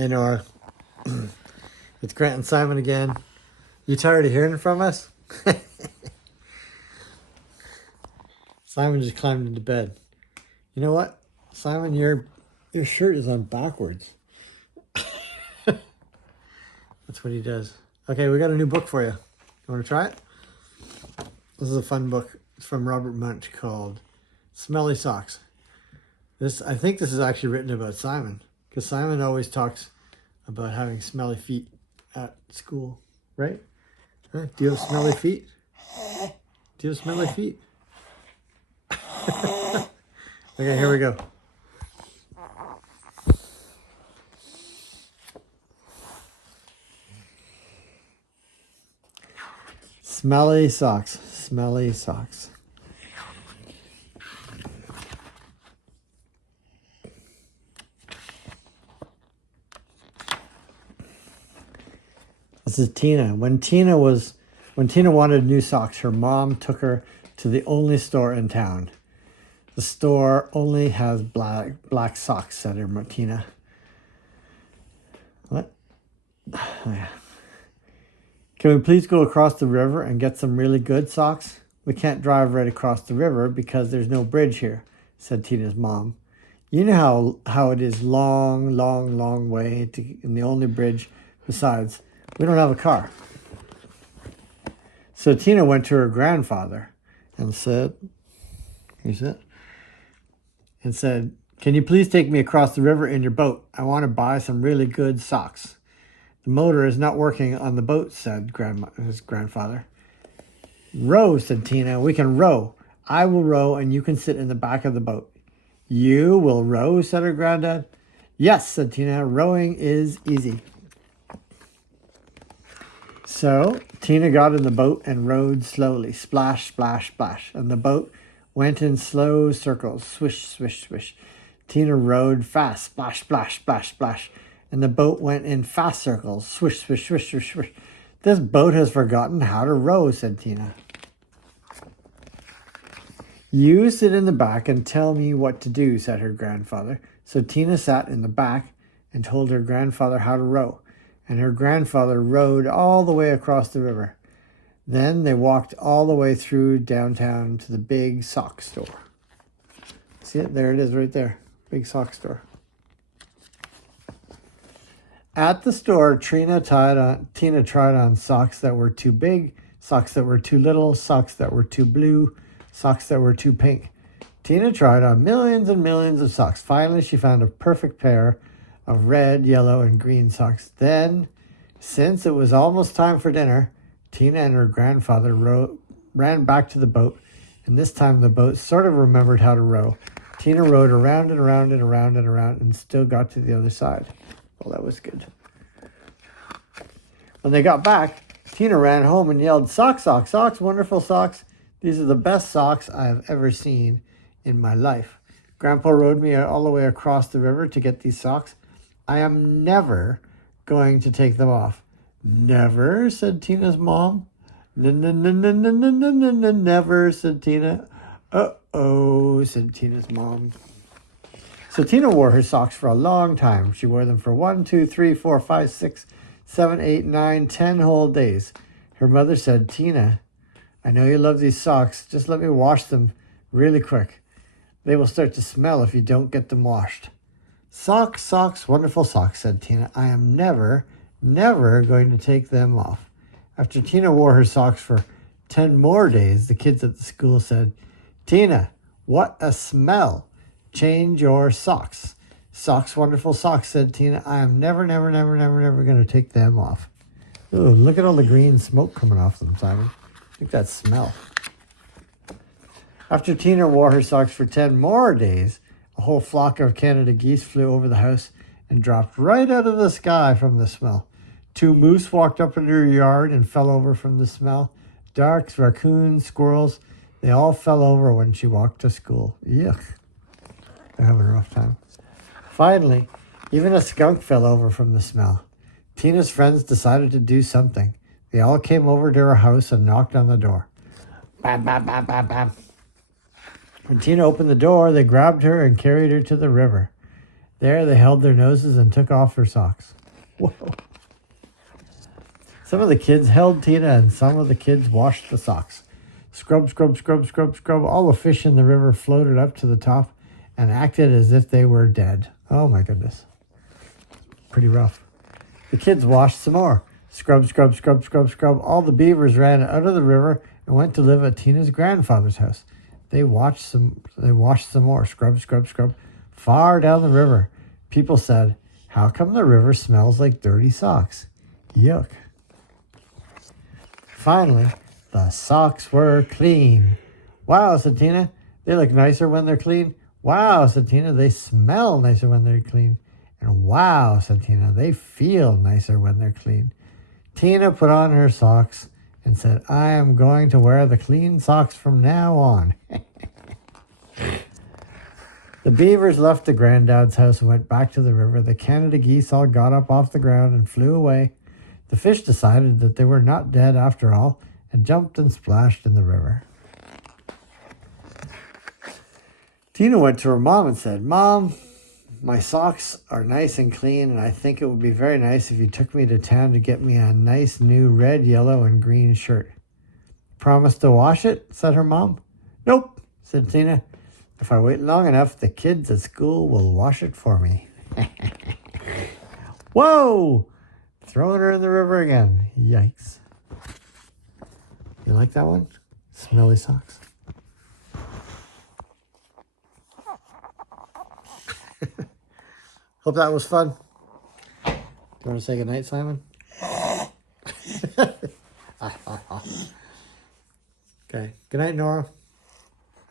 Hey, Norah. It's Grant and Simon again. You tired of hearing from us? Simon just climbed into bed. You know what? Simon, your shirt is on backwards. That's what he does. Okay, we got a new book for you. You want to try it? This is a fun book. It's from Robert Munsch called Smelly Socks. I think this is actually written about Simon, because Simon always talks about having smelly feet at school, right? Huh? Do you have smelly feet? Do you have smelly feet? Okay, here we go. Smelly socks. Smelly socks. This is Tina. When Tina wanted new socks, her mom took her to the only store in town. The store only has black socks, said her Tina. What? Oh, yeah. Can we please go across the river and get some really good socks? We can't drive right across the river because there's no bridge here, said Tina's mom. You know how it is long way and the only bridge besides. We don't have a car. So Tina went to her grandfather and said, can you please take me across the river in your boat? I want to buy some really good socks. The motor is not working on the boat, said his grandfather. Row, said Tina. We can row. I will row and you can sit in the back of the boat. You will row, said her granddad. Yes, said Tina. Rowing is easy. So Tina got in the boat and rowed slowly. Splash, splash, splash. And the boat went in slow circles. Swish, swish, swish. Tina rowed fast. Splash, splash, splash, splash. And the boat went in fast circles. Swish, swish, swish, swish, swish. This boat has forgotten how to row, said Tina. You sit in the back and tell me what to do, said her grandfather. So Tina sat in the back and told her grandfather how to row. And her grandfather rowed all the way across the river. Then they walked all the way through downtown to the big sock store. See it? There it is right there. Big sock store. At the store, Tina tried on socks that were too big, socks that were too little, socks that were too blue, socks that were too pink. Tina tried on millions and millions of socks. Finally, she found a perfect pair of red, yellow, and green socks. Then, since it was almost time for dinner, Tina and her grandfather ran back to the boat, and this time the boat sort of remembered how to row. Tina rowed around and around and around and around and still got to the other side. Well, that was good. When they got back, Tina ran home and yelled, "Socks, socks, socks, wonderful socks. These are the best socks I have ever seen in my life. Grandpa rowed me all the way across the river to get these socks. I am never going to take them off." "Never?" said Tina's mom. Never," said Tina. "Uh-oh," said Tina's mom. So Tina wore her socks for a long time. She wore them for 1, 2, 3, 4, 5, 6, 7, 8, 9, 10 whole days. Her mother said, "Tina, I know you love these socks. Just let me wash them really quick. They will start to smell if you don't get them washed." "Socks, socks, wonderful socks," said Tina. "I am never going to take them off." After Tina wore her socks for 10 more days, the kids at the school said, "Tina, what a smell. Change your socks." "Socks, wonderful socks," said Tina. "I am never going to take them off." Ooh, look at all the green smoke coming off them, Simon. Look at that smell. After Tina wore her socks for 10 more days, a whole flock of Canada geese flew over the house and dropped right out of the sky from the smell. 2 moose walked up into her yard and fell over from the smell. Ducks, raccoons, squirrels, they all fell over when she walked to school. Yuck. They're having a rough time. Finally, even a skunk fell over from the smell. Tina's friends decided to do something. They all came over to her house and knocked on the door. Bam, bam, bam, bam, bam. When Tina opened the door, they grabbed her and carried her to the river. There they held their noses and took off their socks. Whoa. Some of the kids held Tina and some of the kids washed the socks. Scrub, scrub, scrub, scrub, scrub. All the fish in the river floated up to the top and acted as if they were dead. Oh my goodness. Pretty rough. The kids washed some more. Scrub, scrub, scrub, scrub, scrub. All the beavers ran out of the river and went to live at Tina's grandfather's house. They washed some more. Scrub, scrub, scrub. Far down the river. People said, "How come the river smells like dirty socks? Yuck." Finally, the socks were clean. "Wow," said Tina. "They look nicer when they're clean." "Wow," said Tina. "They smell nicer when they're clean." And "Wow," said Tina. "They feel nicer when they're clean." Tina put on her socks and said, "I am going to wear the clean socks from now on." The beavers left the granddad's house and went back to the river. The Canada geese all got up off the ground and flew away. The fish decided that they were not dead after all and jumped and splashed in the river. Tina went to her mom and said, "Mom, my socks are nice and clean, and I think it would be very nice if you took me to town to get me a nice new red, yellow, and green shirt." "Promise to wash it?" said her mom. "Nope," said Tina. "If I wait long enough, the kids at school will wash it for me." Whoa! Throwing her in the river again. Yikes. You like that one? Smelly socks. Hope that was fun. You want to say goodnight, Simon? Okay. Good night, Norah.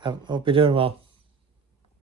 Hope you're doing well.